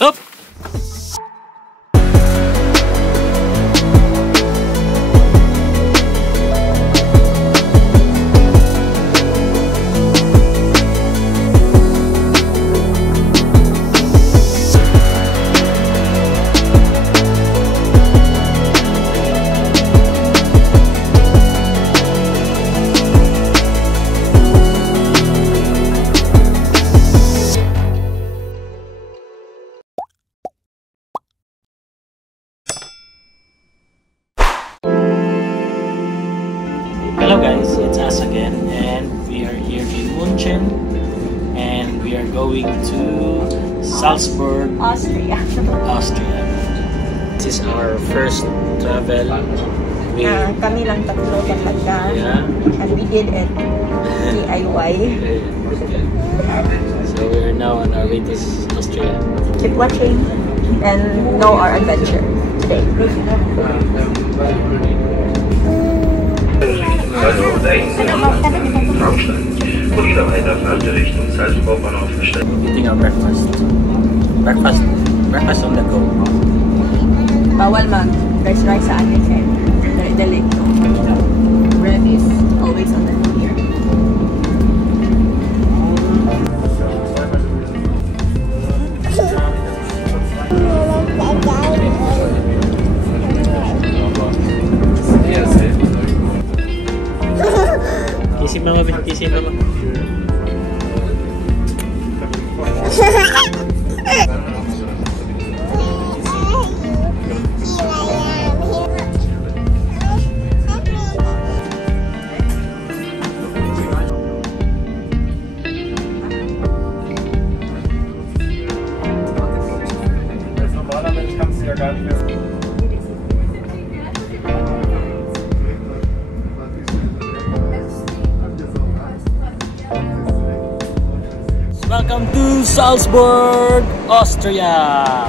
Up! Hello guys, it's us again, and we are here in Munich, and we are going to Salzburg, Austria. Austria. This is our first travel. Kami lang tatlo talaga. Yeah. And we did it DIY. So we are now on our way to Austria. Keep watching and know our adventure today. Eating our breakfast. Breakfast on the go. Bawal mag-rice sa atin eh. Dali. Bread is always on the go here. Kissing mama, kissing mama. Welcome to Salzburg, Austria.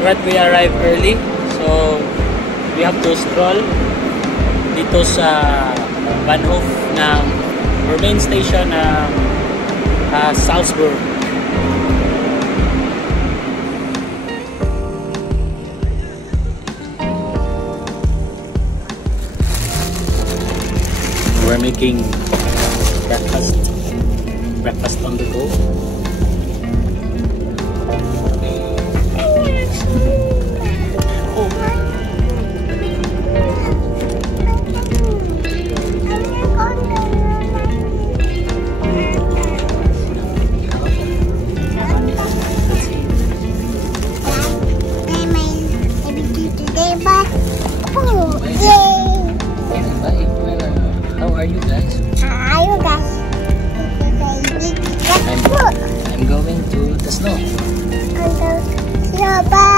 But we arrived early, so we have to stroll dito sa Bahnhof ng or main station ng Salzburg. We're making breakfast on the go. How are you guys? I'm going to the snow. Bye.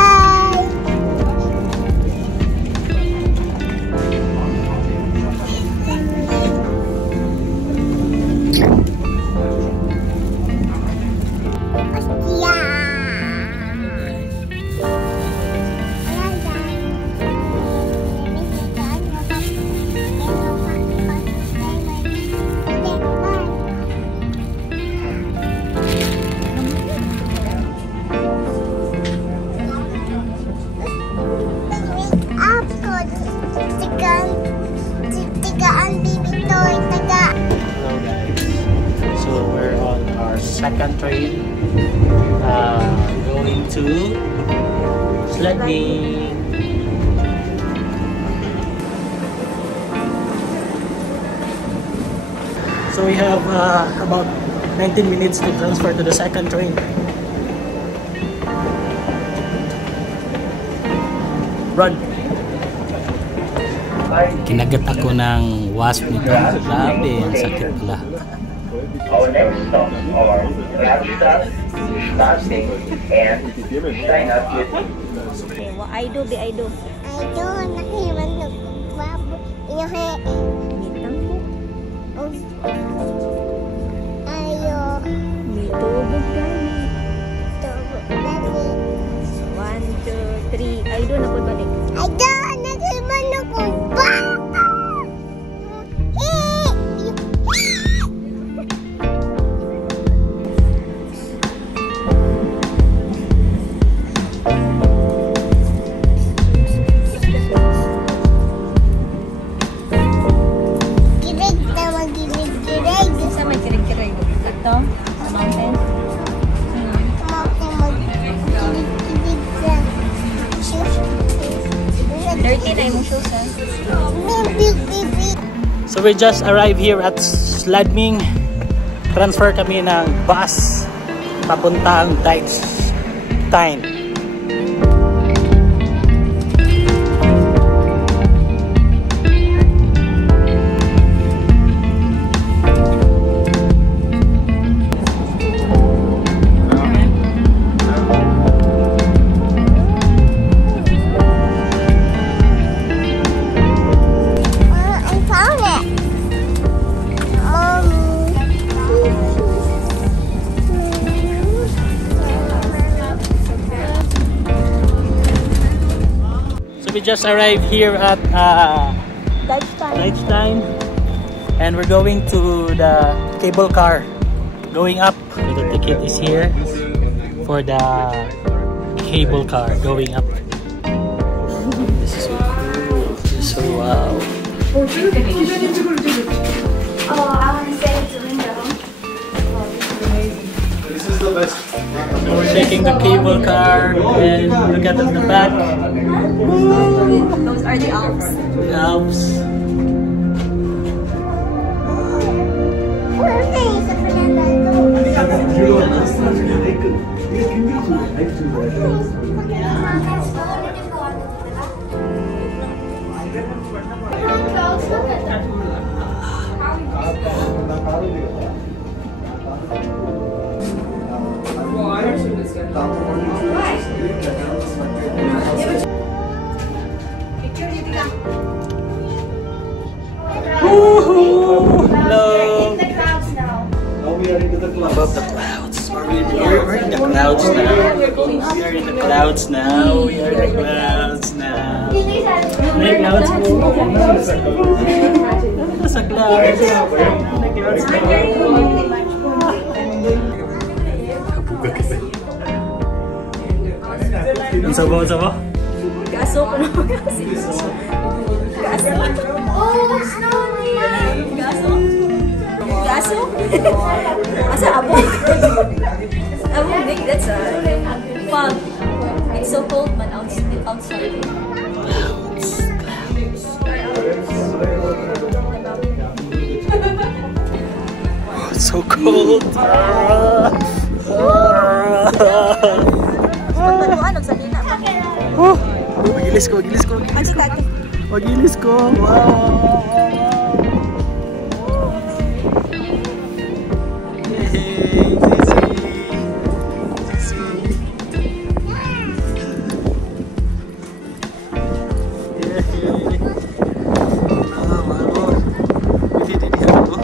Second train going to Schladming. So we have about 19 minutes to transfer to the second train. Run! Kinagat ako ng wasp nito. Grabe, ang sakit pala. Our next stops are Schladming, Schladming, and Steinert. I do. Nakiman nagbabo. Inahe. Mitang po. Ayo. Mitubog gani. Tubo. Dali. 1, 2, 3. I do na po balik. Nakiman ako ba? social sense. So we just arrived here at Schladming. Transfer kami ng bus papuntang Dachstein. We just arrived here at Dachstein, and we're going to the cable car going up. So the ticket is here for the cable car going up. This is so cool. This is so wow. Oh, I want to say it's a window. This is the best. So we're taking the cable car, and look at the back. Those are the Alps. The Alps. Hello. In the clouds now. Now we are into the clouds. Above the clouds. We're in the clouds now. We are in the clouds now. We are in the clouds now. May clouds po. Nasa clouds. May clouds po. Ang sabaw, ang sabaw? Gaso ko na kasi. Gaso. Oh, snowy. Gaso. Gaso? Asa abog? Abog, Nick, that's a fog. It's so cold man outside. Oh, it's so cold. Oh, magilis ko. Magilis ko. Wow. Yay, Sisi. Yay. Ah, mano. Hindi ako.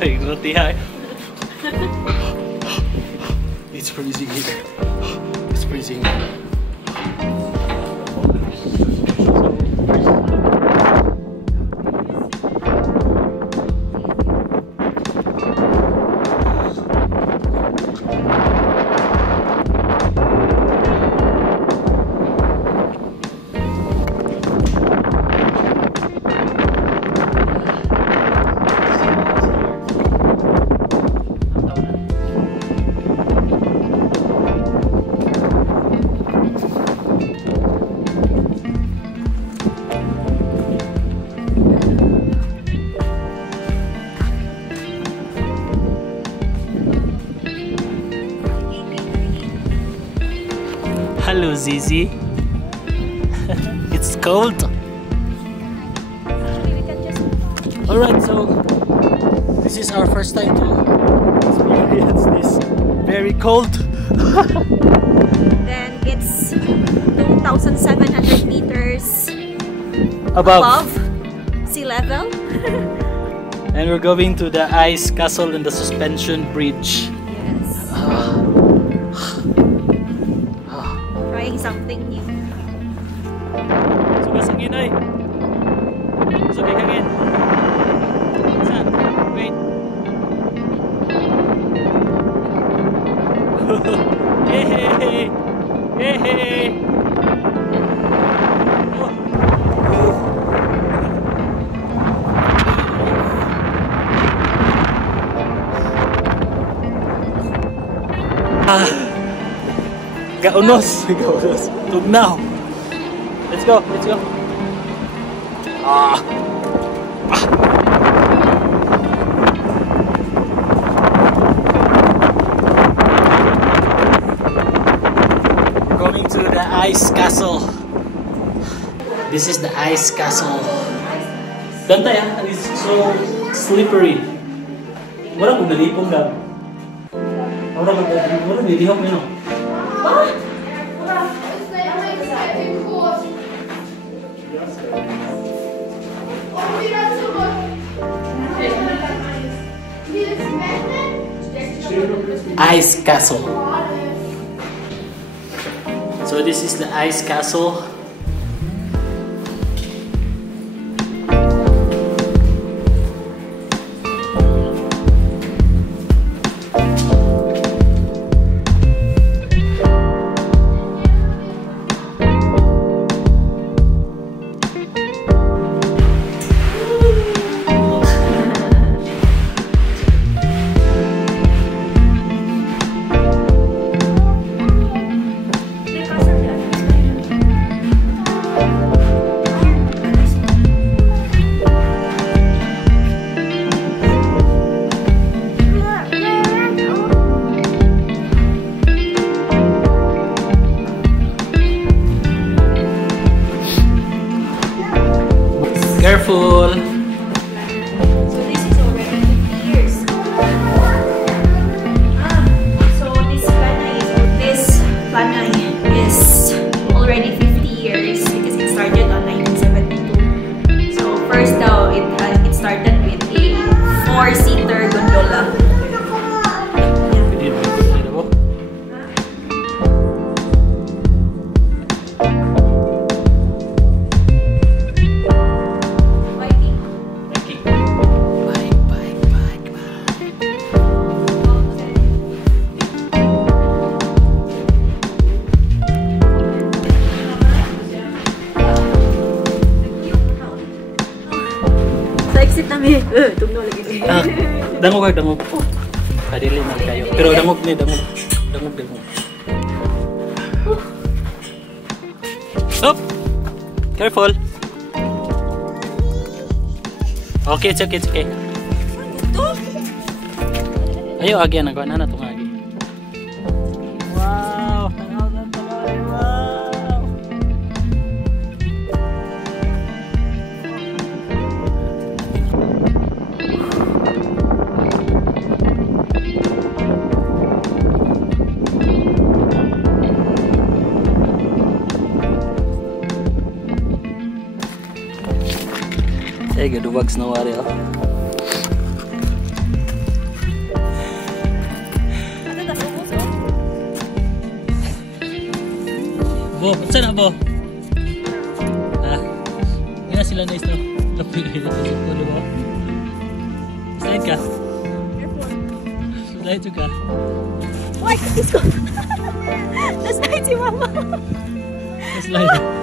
Ay, roti hai. It's freezing here. It's freezing. Hello, Zizi. It's cold. Alright, so this is our first time to experience this very cold. Then it's 2,700 meters Above. sea level. And we're going to the ice castle and the suspension bridge. Yes. Trying something new. Sugas ang inoy. Sugay hangin. Isa. Wait. Hey. Gaunos. Tugnaw. Let's go. We're going to the ice castle. This is the ice castle. Ganda ya, it's so slippery. Wala kong nalipong lang. Wala nilihok mo yun. Ice castle. So this is the ice castle. Careful! So this is already 50 years. So this Planay is already 50 years because it started on 1972. So first though, it started with a 4-seater gondola. Exit namin. Tugno lagi. Dangog. Kadili man kayo. Pero dangog. Stop. Careful. Okay, it's okay. Ayo agi na ko na tong agi. Wow, wow. Gadubags na wari oh. Bo, saan na bo? Yan na sila na isto. Slide ka. Slide ka. Why? Isko. Slide si mama. Slide.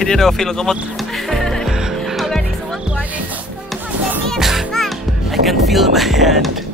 Hindi daw feel kumot. I can feel my hand.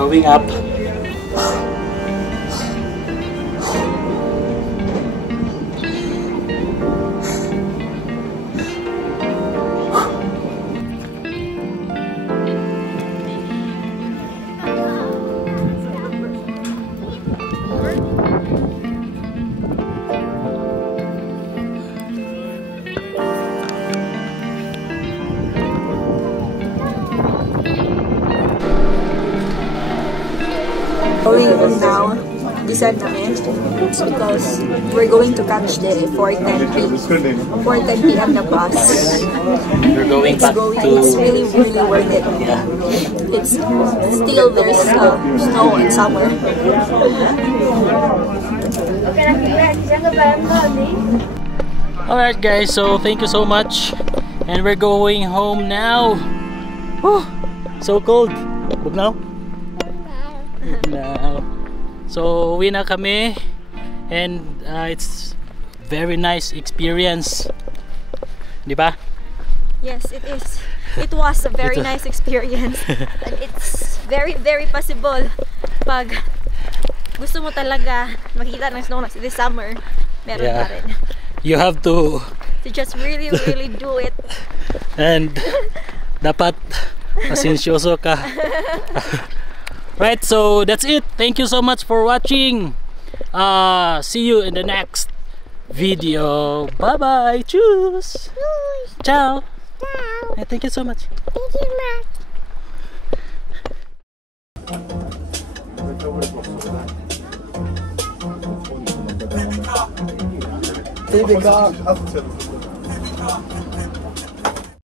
Going up. Going now, decide namin. It's because we're going to catch the 4:10 p.m. na bus. We're going back to... It's really worth it. Yeah. It's still there's snow in summer. Alright guys, so thank you so much. And we're going home now. Whew, so cold. Good now? Now. So uwi na kami. And it's very nice experience. Di ba? Yes, it is. It was a very nice experience. And it's very possible pag gusto mo talaga makita ng snow this summer, meron pa rin. You have to just really do it. And dapat pasensyoso ka. Right, so that's it. Thank you so much for watching. See you in the next video. Bye bye. Tschüss. Ciao. Hey, thank you so much. Thank you, Matt. TV car.